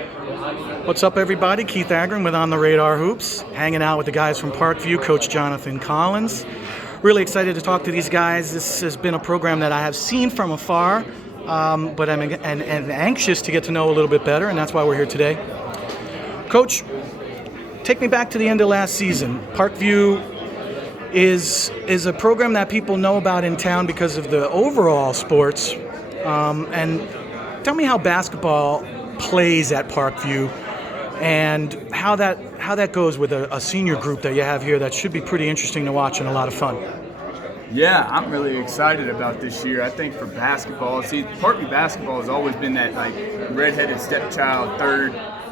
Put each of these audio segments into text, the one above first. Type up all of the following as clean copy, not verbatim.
What's up, everybody? Keith Agron with On the Radar Hoops, hanging out with the guys from Parkview, Coach Jonathan Collins. Really excited to talk to these guys. This has been a program that I have seen from afar, but I'm anxious to get to know a little bit better, and that's why we're here today. Coach, take me back to the end of last season. Parkview is a program that people know about in town because of the overall sports, and tell me how basketball plays at Parkview and how that goes with a senior group that you have here that should be pretty interesting to watch and a lot of fun. Yeah, I'm really excited about this year. I think for basketball, Parkview basketball has always been that like redheaded stepchild,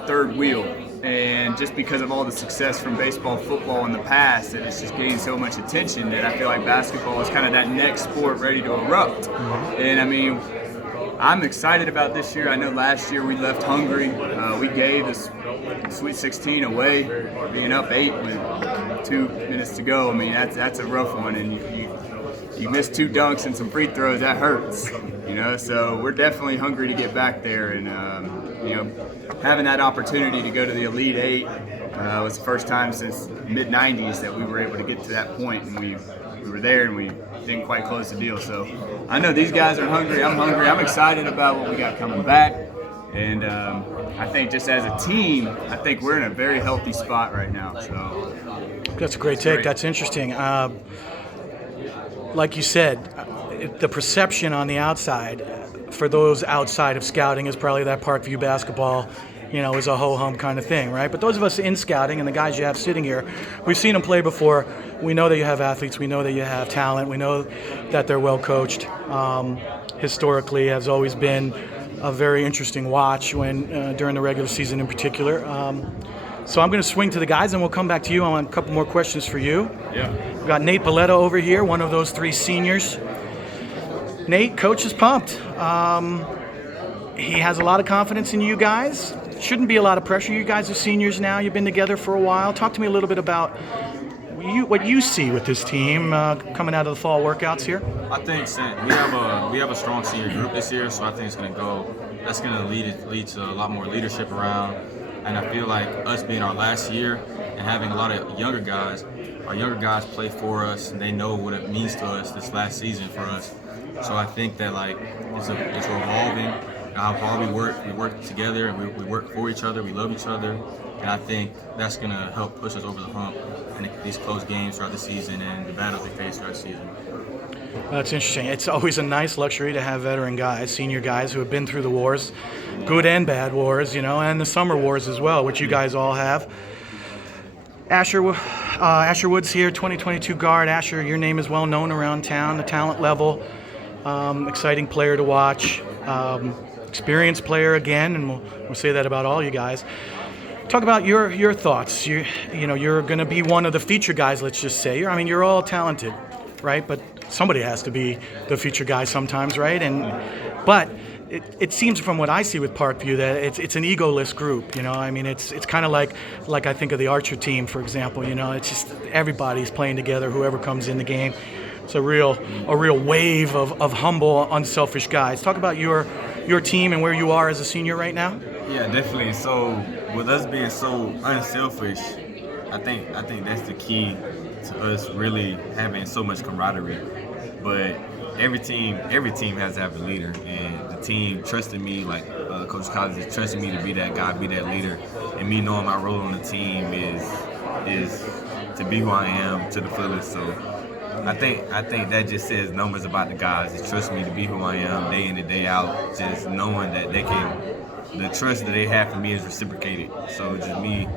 third wheel. And just because of all the success from baseball, football in the past, that it's just gained so much attention that I feel like basketball is kind of that next sport ready to erupt. Mm-hmm. And I mean, I'm excited about this year. I know last year we left hungry. We gave this Sweet 16 away, being up 8 with 2 minutes to go. I mean, that's a rough one, and you miss 2 dunks and some free throws. That hurts, you know. So we're definitely hungry to get back there, and having that opportunity to go to the Elite 8 was the first time since mid 90s that we were able to get to that point, and we were there and we didn't quite close the deal. So I know these guys are hungry. I'm hungry. I'm excited about what we got coming back. And I think just as a team, I think we're in a very healthy spot right now. So that's a great take. That's interesting. Like you said, the perception on the outside for those outside of scouting is probably that Parkview basketball, is a ho-hum kind of thing, right? But those of us in scouting and the guys you have sitting here, we've seen them play before. We know that you have athletes. We know that you have talent. We know that they're well coached. Historically, has always been a very interesting watch when during the regular season in particular. So I'm going to swing to the guys, and we'll come back to you. I want a couple more questions for you. Yeah. We've got Nate Belete over here, one of those 3 seniors. Nate, coach is pumped. He has a lot of confidence in you guys. Shouldn't be a lot of pressure. You guys are seniors now. You've been together for a while. Talk to me a little bit about what you see with this team coming out of the fall workouts here. I think we have a strong senior group this year, so I think that's going to lead to a lot more leadership around. And I feel like us being our last year and having a lot of younger guys, our younger guys play for us, and they know what it means to us this last season for us. So I think that it's evolving. How hard we work together, and we work for each other, we love each other, and I think that's going to help push us over the hump in these close games throughout the season and the battles we face throughout the season. That's interesting. It's always a nice luxury to have veteran guys, senior guys who have been through the wars, good and bad wars, and the summer wars as well, which you guys all have. Asher Woods here, 2022 guard. Asher, your name is well known around town, the talent level, exciting player to watch. Experienced player again, and we'll say that about all you guys. Talk about your thoughts. You're going to be one of the feature guys. Let's just say. You're all talented, right? But somebody has to be the feature guy sometimes, right? But it seems from what I see with Parkview that it's an egoless group. It's kind of like I think of the Archer team, for example. It's just everybody's playing together. Whoever comes in the game. It's a real wave of humble, unselfish guys. Talk about your team and where you are as a senior right now. Yeah, definitely. So with us being so unselfish, I think that's the key to us really having so much camaraderie. But every team has to have a leader, and the team trusted me, like Coach Collins is trusting me to be that guy, be that leader, and me knowing my role on the team is to be who I am to the fullest. So I think that just says numbers about the guys. They trust me to be who I am day in and day out, just knowing that the trust that they have for me is reciprocated. So just me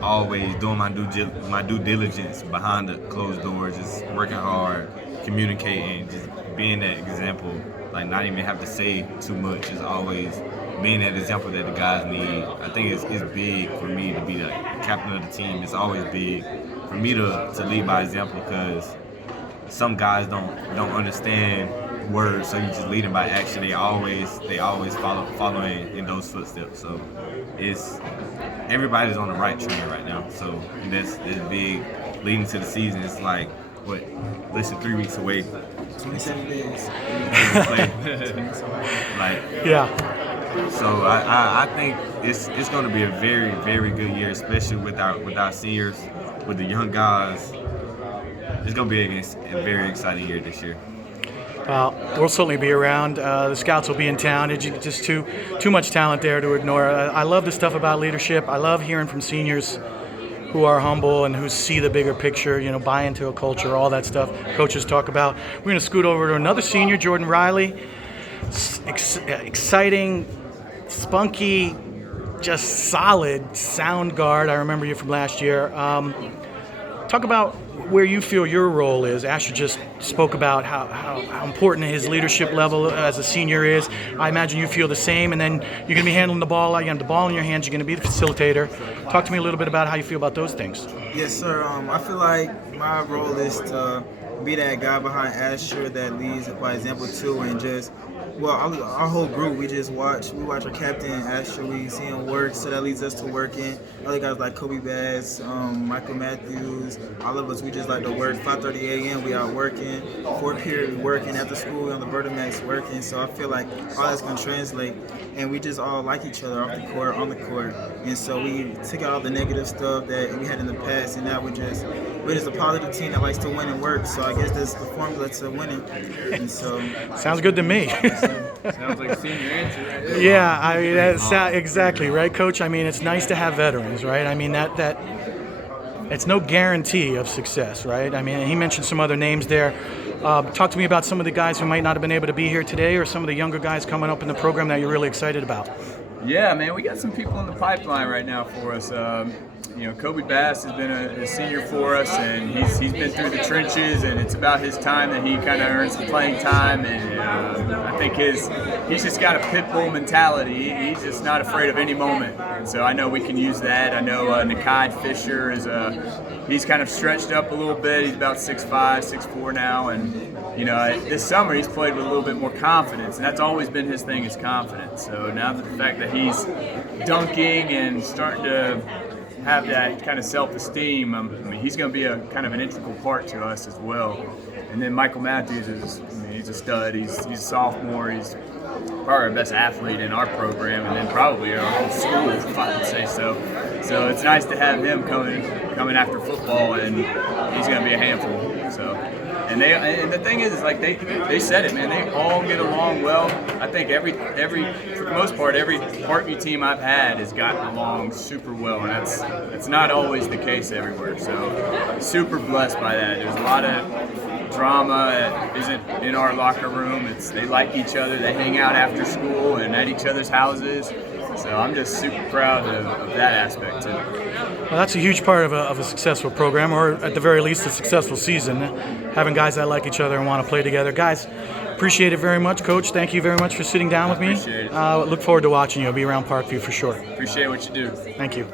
always doing my due diligence behind the closed doors, just working hard, communicating, just being that example, like not even have to say too much, just always being that example that the guys need. I think it's big for me to be the captain of the team. It's always big for me to lead by example, because some guys don't understand words, so you just lead them by action. They always follow in those footsteps. So everybody's on the right train right now. So that's big. Leading to the season, it's like less than 3 weeks away. 27 days. Like Yeah. So I think it's going to be a very, very good year, especially with our seniors, with the young guys. It's going to be a very exciting year this year. We'll certainly be around. The scouts will be in town. It's just too much talent there to ignore. I love the stuff about leadership. I love hearing from seniors who are humble and who see the bigger picture, buy into a culture, all that stuff coaches talk about. We're going to scoot over to another senior, Jordan Riley. Exciting, spunky, just solid sound guard. I remember you from last year. Talk about where you feel your role is. Asher just spoke about how important his leadership level as a senior is. I imagine you feel the same, and then you're going to be handling the ball. You have the ball in your hands. You're going to be the facilitator. Talk to me a little bit about how you feel about those things. Yes, sir. I feel like my role is to be that guy behind Asher that leads by example too, and just our whole group, we watch our captain Asher, we see him work, so that leads us to working. Other guys like Kobe Bass, Michael Matthews, all of us, we just like to work. 5:30 a.m. we out working, 4 period working, after school on the Vertimax working. So I feel like all that's gonna translate, and we just all like each other off the court, on the court. And so we took out all the negative stuff that we had in the past, and now we're just a positive team that likes to win and work. So I guess that's the formula to winning. And so sounds good to me. Sounds like a senior answer right there. Yeah, I mean that's exactly right, Coach. I mean, it's nice to have veterans, right? I mean that it's no guarantee of success, right? I mean, he mentioned some other names there. Talk to me about some of the guys who might not have been able to be here today, or some of the younger guys coming up in the program that you're really excited about. Yeah, man, we got some people in the pipeline right now for us. Kobe Bass has been a senior for us, and he's been through the trenches, and it's about his time that he kind of earns some playing time. And I think he's just got a pit bull mentality. He's just not afraid of any moment. And so I know we can use that. I know Nakai Fisher he's kind of stretched up a little bit. He's about 6'5", 6'4" now, and this summer he's played with a little bit more confidence, and that's always been his thing, is confidence. So now the fact that he's dunking and starting to have that kind of self-esteem, I mean, he's going to be a kind of an integral part to us as well. And then Michael Matthews he's a stud. He's a sophomore. He's probably our best athlete in our program, and then probably our whole school, if I would say so. So it's nice to have him coming after football, and he's going to be a handful. So. And the thing is like they said it, man. They all get along well. I think for the most part, every Parkview team I've had has gotten along super well, and that's not always the case everywhere. So super blessed by that. There's a lot of drama that isn't in our locker room. They like each other. They hang out after school and at each other's houses. So I'm just super proud of that aspect too. Well, that's a huge part of a successful program, or at the very least a successful season, having guys that like each other and want to play together. Guys, appreciate it very much. Coach, thank you very much for sitting down with me. Appreciate it. Look forward to watching you. I'll be around Parkview for sure. Appreciate what you do. Thank you.